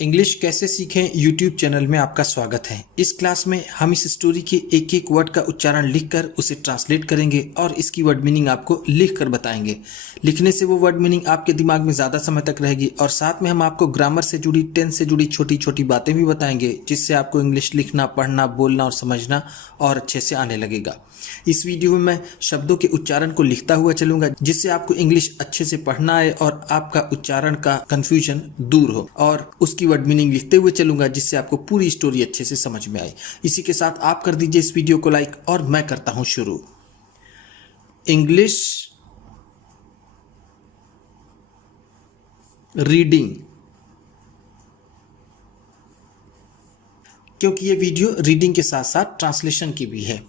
English कैसे सीखें YouTube channel में आपका स्वागत है। इस क्लास में हम इस स्टोरी के एक एक वर्ड का उच्चारण लिखकर उसे ट्रांसलेट करेंगे और इसकी वर्ड मीनिंग आपको लिखकर बताएंगे। लिखने से वो वर्ड मीनिंग आपके दिमाग में ज़्यादा समय तक रहेगी और साथ में हम आपको ग्रामर से जुड़ी, टेंस से जुड़ी छोटी छोटी बातें भी बताएंगे, जिससे आपको इंग्लिश लिखना, पढ़ना, बोलना और समझना और अच्छे से आने लगेगा। इस वीडियो में मैं शब्दों के उच्चारण को लिखता हुआ चलूंगा, जिससे आपको इंग्लिश अच्छे से पढ़ना आए और आपका उच्चारण का कंफ्यूजन दूर हो, और उसकी वर्ड मीनिंग लिखते हुए चलूंगा, जिससे आपको पूरी स्टोरी अच्छे से समझ में आए। इसी के साथ आप कर दीजिए इस वीडियो को लाइक और मैं करता हूं शुरू। इंग्लिश रीडिंग, क्योंकि ये वीडियो रीडिंग के साथ साथ ट्रांसलेशन की भी है।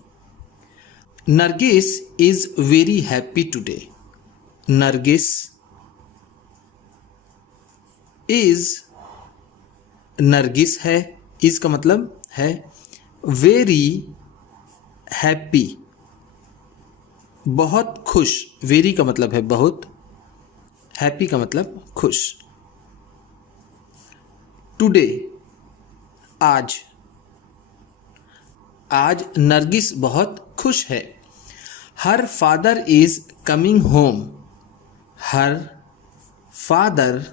Nargis is very happy today. Nargis Nargis है, is का मतलब है very happy, बहुत खुश। very का मतलब है बहुत, happy का मतलब खुश। today आज नरगिस बहुत खुश है। Her father is coming home. Her father,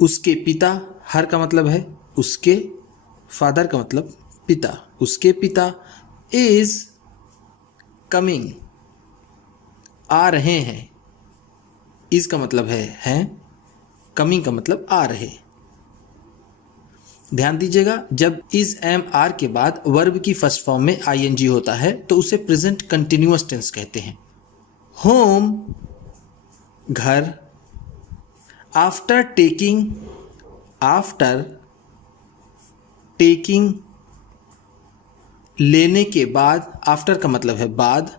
उसके पिता, हर का मतलब है उसके, फादर का मतलब पिता, उसके पिता, इज कमिंग, आ रहे हैं। इज का मतलब है हैं, कमिंग का मतलब आ रहे। ध्यान दीजिएगा, जब इज एम आर के बाद वर्ब की फर्स्ट फॉर्म में आईएनजी होता है तो उसे प्रेजेंट कंटिन्यूअस टेंस कहते हैं। होम घर, आफ्टर टेकिंग लेने के बाद, आफ्टर का मतलब है बाद,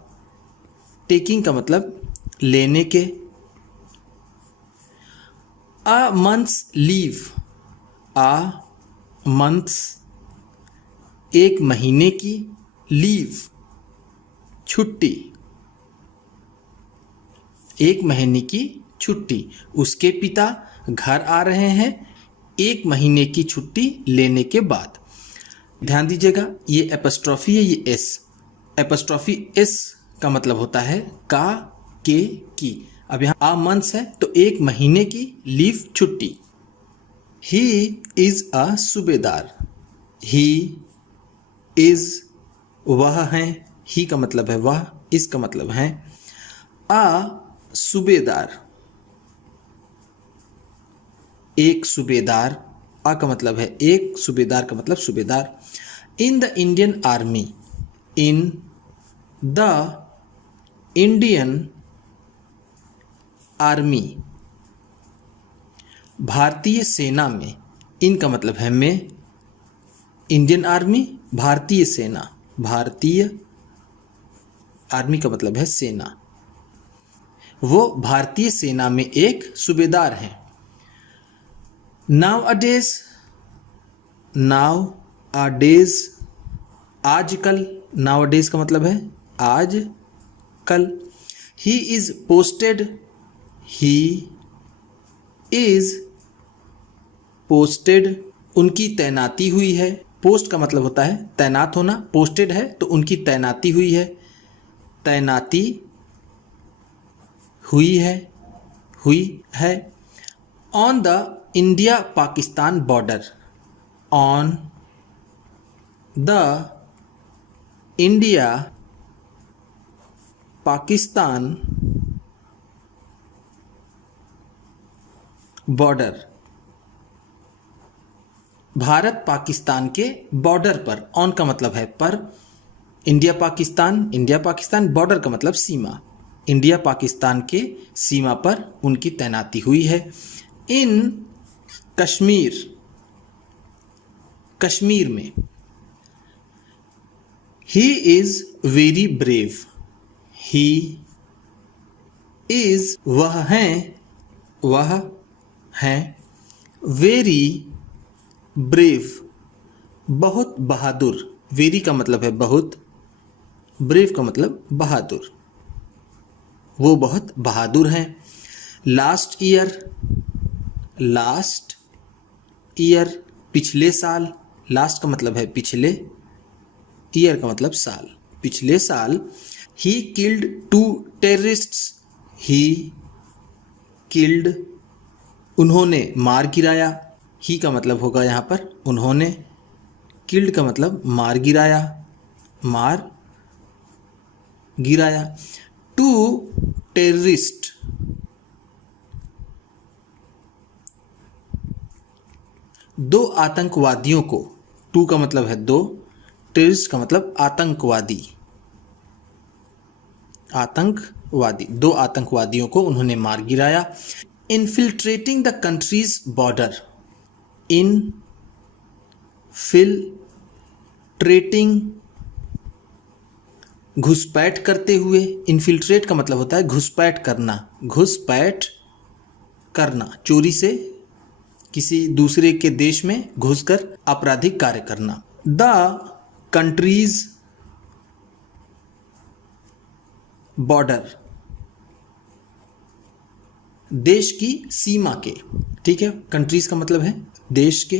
टेकिंग का मतलब लेने के। अ मंथ्स लीव, मंथ्स एक महीने की, लीव छुट्टी, एक महीने की छुट्टी। उसके पिता घर आ रहे हैं एक महीने की छुट्टी लेने के बाद। ध्यान दीजिएगा, ये एपस्ट्रॉफी है, ये एस। एपस्ट्रॉफी एस का मतलब होता है का, के, की। अब यहाँ आ मंथ्स है तो एक महीने की लीव छुट्टी। He is a सूबेदार। He is वह है, ही का मतलब है वह, इस का मतलब है। a सूबेदार एक सूबेदार, आ का मतलब है एक, सूबेदार का मतलब सूबेदार। In the Indian army, in the Indian army, भारतीय सेना में। इन का मतलब है में, इंडियन आर्मी भारतीय सेना, भारतीय आर्मी का मतलब है सेना, वो भारतीय सेना में एक सूबेदार हैं। नाउ अडेज आजकल, नाउ अडेज का मतलब है आज कल। He is posted, he is posted उनकी तैनाती हुई है। पोस्ट का मतलब होता है तैनात होना, पोस्टेड है तो उनकी तैनाती हुई है, तैनाती हुई है। On the India Pakistan border, on the India Pakistan border, Bharat Pakistan के बॉर्डर पर। ऑन का मतलब है पर, इंडिया पाकिस्तान, बॉर्डर का मतलब सीमा, इंडिया पाकिस्तान के सीमा पर उनकी तैनाती हुई है। इन कश्मीर में। He is very brave, he is वह हैं, वेरी ब्रेव बहुत बहादुर। वेरी का मतलब है बहुत, ब्रेव का मतलब बहादुर, वो बहुत बहादुर हैं। लास्ट ईयर पिछले साल, लास्ट का मतलब है पिछले, ईयर का मतलब साल, पिछले साल। He killed 2 terrorists, he killed उन्होंने मार गिराया, ही का मतलब होगा यहाँ पर उन्होंने, किल्ड का मतलब मार गिराया, मार गिराया। 2 टेररिस्ट, दो आतंकवादियों को, 2 का मतलब है 2, टेररिस्ट का मतलब आतंकवादी, आतंकवादी, 2 आतंकवादियों को उन्होंने मार गिराया। Infiltrating the countries border, infiltrating घुसपैठ करते हुए, इन्फिल्ट्रेट का मतलब होता है घुसपैठ करना, घुसपैठ करना, चोरी से किसी दूसरे के देश में घुसकर आपराधिक कार्य करना। द कंट्रीज बॉर्डर, देश की सीमा के, ठीक है, कंट्रीज का मतलब है देश के,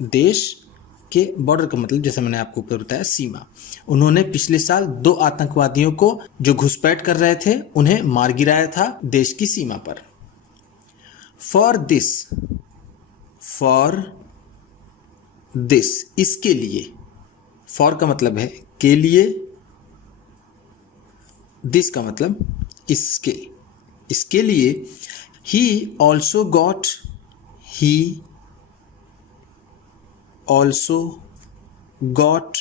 देश के, बॉर्डर का मतलब जैसे मैंने आपको ऊपर बताया सीमा। उन्होंने पिछले साल 2 आतंकवादियों को जो घुसपैठ कर रहे थे उन्हें मार गिराया था देश की सीमा पर। फॉर दिस, इसके लिए, फॉर का मतलब है के लिए, दिस का मतलब इसके लिए। ही ऑल्सो गॉट,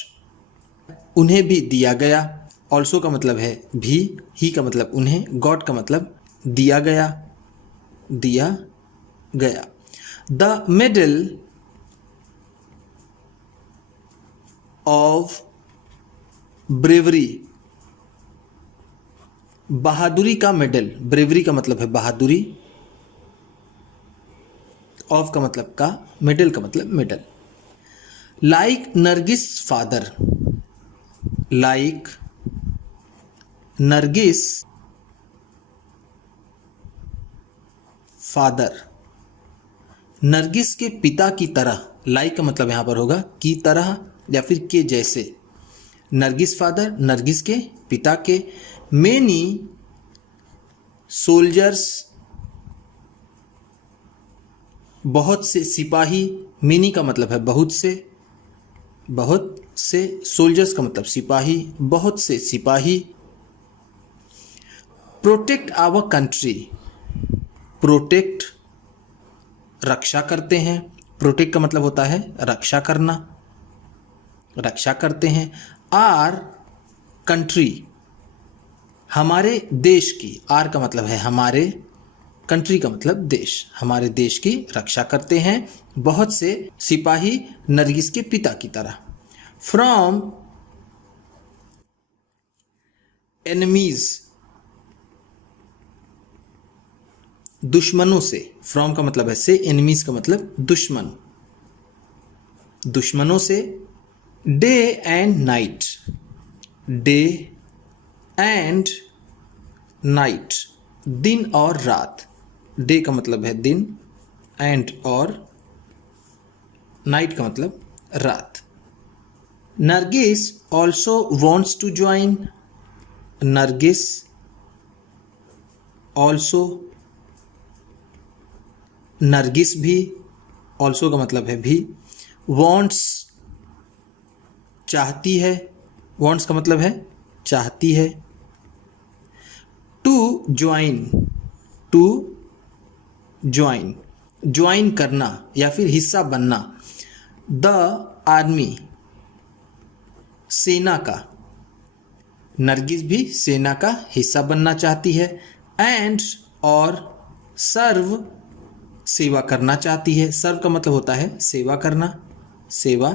उन्हें भी दिया गया, ऑल्सो का मतलब है भी, ही का मतलब उन्हें, गॉट का मतलब दिया गया, द मेडल ऑफ ब्रेवरी, बहादुरी का मेडल, ब्रेवरी का मतलब है बहादुरी, ऑफ का मतलब का, मेडल का मतलब medal. Like Nargis father, like Nargis father, Nargis के पिता की तरह, लाइक का मतलब यहां पर होगा की तरह या फिर के जैसे। नरगिस फादर, नरगिस के पिता के। मेनी सोल्जर्स, बहुत से सिपाही, मेनी का मतलब है बहुत से, सोल्जर्स का मतलब सिपाही, बहुत से सिपाही। प्रोटेक्ट आवर कंट्री, प्रोटेक्ट रक्षा करते हैं, प्रोटेक्ट का मतलब होता है रक्षा करना, रक्षा करते हैं। आर कंट्री, हमारे देश की, आर का मतलब है हमारे, कंट्री का मतलब देश, हमारे देश की रक्षा करते हैं बहुत से सिपाही नरगिस के पिता की तरह। फ्रॉम एनिमीज, दुश्मनों से, फ्रॉम का मतलब है से, एनिमीज का मतलब दुश्मन, दुश्मनों से। Day and night, day and night, दिन और रात, डे का मतलब है दिन, एंड और नाइट का मतलब रात। Nargis also wants to join, Nargis also, Nargis भी, ऑल्सो का मतलब है भी। वॉन्ट्स चाहती है, वॉन्ट्स का मतलब है चाहती है। To join, to join, join करना या फिर हिस्सा बनना। द आर्मी, सेना का, नरगिस भी सेना का हिस्सा बनना चाहती है। एंड और सर्व, सेवा करना चाहती है, सर्व का मतलब होता है सेवा करना, सेवा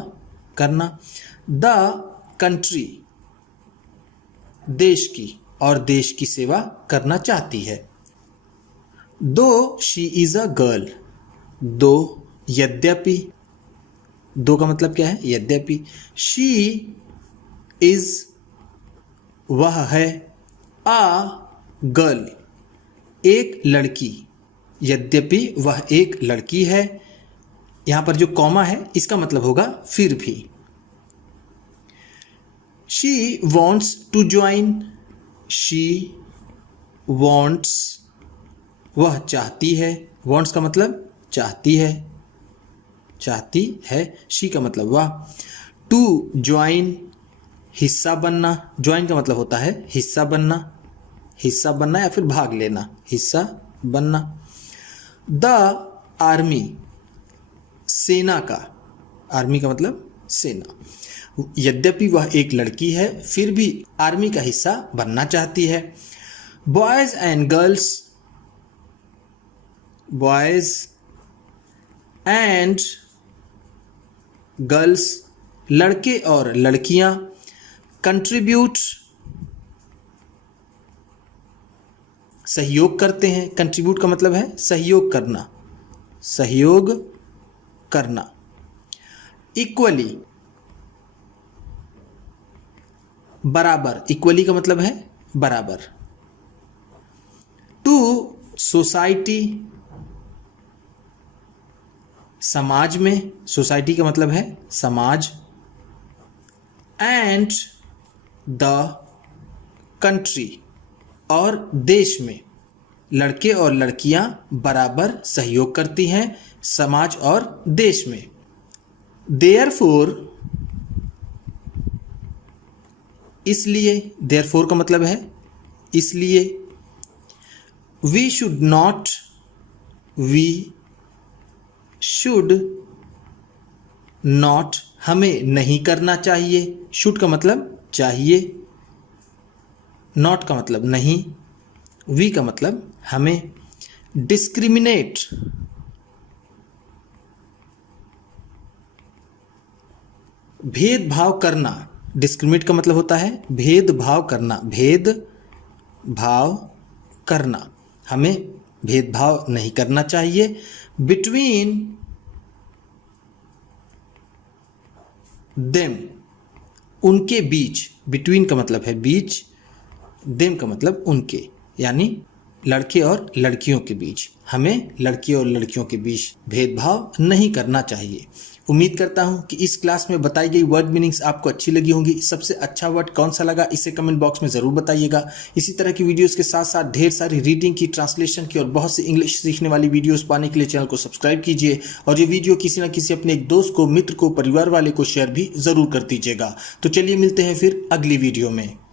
करना। द कंट्री, देश की, और देश की सेवा करना चाहती है। दो शी इज अ गर्ल, दो यद्यपि, दो का मतलब क्या है यद्यपि। शी इज वह है, आ गर्ल एक लड़की, यद्यपि वह एक लड़की है। यहाँ पर जो कॉमा है इसका मतलब होगा फिर भी। She wants to join, she wants वह चाहती है, वॉन्ट्स का मतलब चाहती है, चाहती है, शी का मतलब वह। टू ज्वाइन हिस्सा बनना, ज्वाइन का मतलब होता है हिस्सा बनना, हिस्सा बनना या फिर भाग लेना, हिस्सा बनना। द आर्मी सेना का, आर्मी का मतलब सेना। यद्यपि वह एक लड़की है फिर भी आर्मी का हिस्सा बनना चाहती है। Boys and girls, boys and girls लड़के और लड़कियां, कंट्रीब्यूट सहयोग करते हैं, कंट्रीब्यूट का मतलब है सहयोग करना, सहयोग करना। इक्वली बराबर, इक्वली का मतलब है बराबर। टू सोसाइटी समाज में, सोसाइटी का मतलब है समाज। एंड द कंट्री और देश में लड़के और लड़कियां बराबर सहयोग करती हैं समाज और देश में। देयरफॉर इसलिए, देयरफॉर का मतलब है इसलिए। We should not, we should not हमें नहीं करना चाहिए, शुड का मतलब चाहिए, नॉट का मतलब नहीं, वी का मतलब हमें। डिस्क्रिमिनेट भेदभाव करना, डिस्क्रिमिनेट का मतलब होता है भेदभाव करना, भेदभाव करना, हमें भेदभाव नहीं करना चाहिए। बिटवीन देम उनके बीच, बिटवीन का मतलब है बीच, देम का मतलब उनके, यानी लड़के और लड़कियों के बीच, हमें लड़के और लड़कियों के बीच भेदभाव नहीं करना चाहिए। उम्मीद करता हूं कि इस क्लास में बताई गई वर्ड मीनिंग्स आपको अच्छी लगी होंगी। सबसे अच्छा वर्ड कौन सा लगा इसे कमेंट बॉक्स में ज़रूर बताइएगा। इसी तरह की वीडियोस के साथ साथ ढेर सारी रीडिंग की, ट्रांसलेशन की और बहुत सी इंग्लिश सीखने वाली वीडियोस पाने के लिए चैनल को सब्सक्राइब कीजिए और ये वीडियो किसी न किसी अपने एक दोस्त को, मित्र को, परिवार वाले को शेयर भी ज़रूर कर दीजिएगा। तो चलिए मिलते हैं फिर अगली वीडियो में।